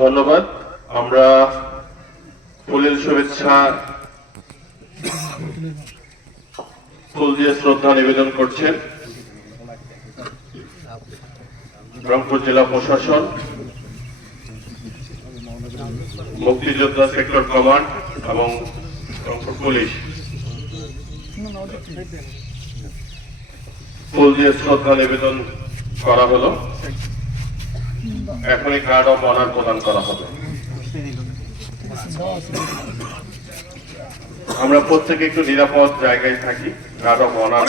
ধন্যবাদ। আমরা ফুলের শুভেচ্ছা, ফুল দিয়ে শ্রদ্ধা নিবেদন করছেন রংপুর জেলা প্রশাসন, মুক্তিযোদ্ধা সেক্টর কমান্ড এবং রংপুর পুলিশ। ফুল দিয়ে শ্রদ্ধা নিবেদন করা হলো। এখনই কার্ড অফ অনার প্রদান করা হবে। আমরা প্রত্যেকে একটু নিরাপদ জায়গায় থাকি। কার্ড অফ অনার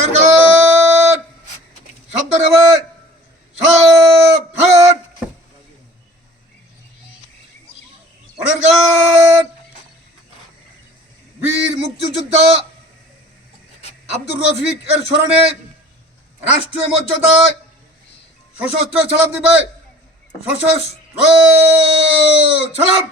সাবধানে ভাই সাবধান অনেরঘাট বীর মুক্তিযোদ্ধা আব্দুর রফিক এর স্মরণে রাষ্ট্রীয় মর্যাদায় সশস্ত্র সালাম দিবে। সশস্ত্র সালাম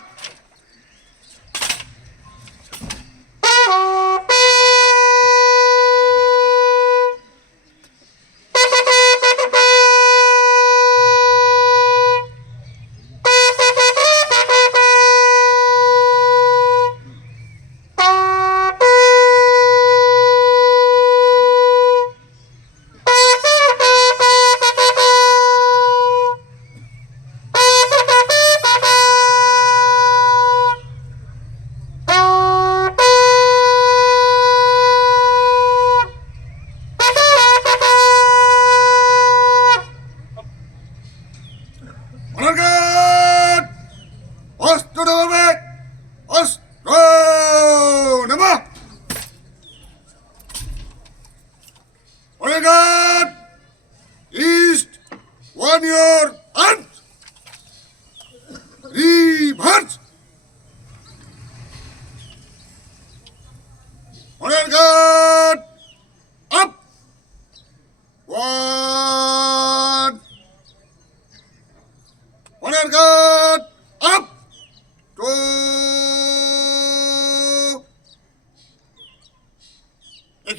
অস্ত্র নেবে অস্ত্র নেব অনেরঘাট ইস্ট ওয়ান ইয়ার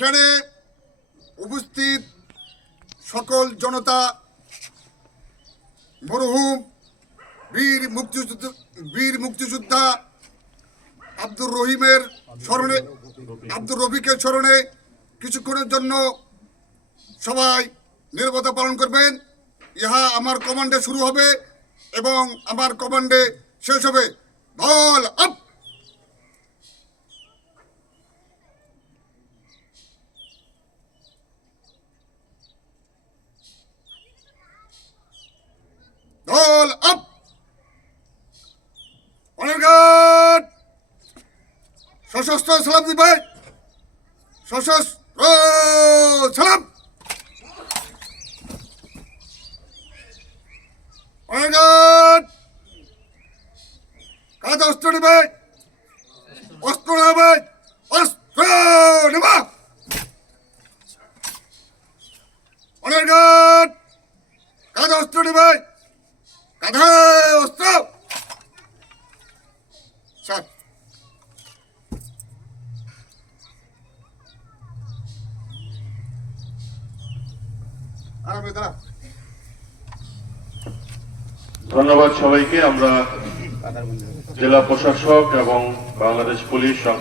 এখানে উপস্থিত সকল জনতা, মরহুম, বীর মুক্তিযুদ্ধ, বীর মুক্তিযোদ্ধা আব্দুর রহিমের স্মরণে, আব্দুর রফিকের স্মরণে কিছুক্ষণের জন্য সবাই নিরাপত্তা পালন করবেন। ইহা আমার কমান্ডে শুরু হবে এবং আমার কমান্ডে শেষ হবে। দল আপ! সশস্ত্র সালাম দিবে। সশস্ত্র সালাম। কাজ অস্ত্র নেবে। অস্ত্র নেবে। অস্ত্র নেবা। অনেরঘাট কাজ অস্ত্র নেবে। স্যার ধন্যবাদ সবাইকে আমরা জেলা প্রশাসক এবং বাংলাদেশ পুলিশ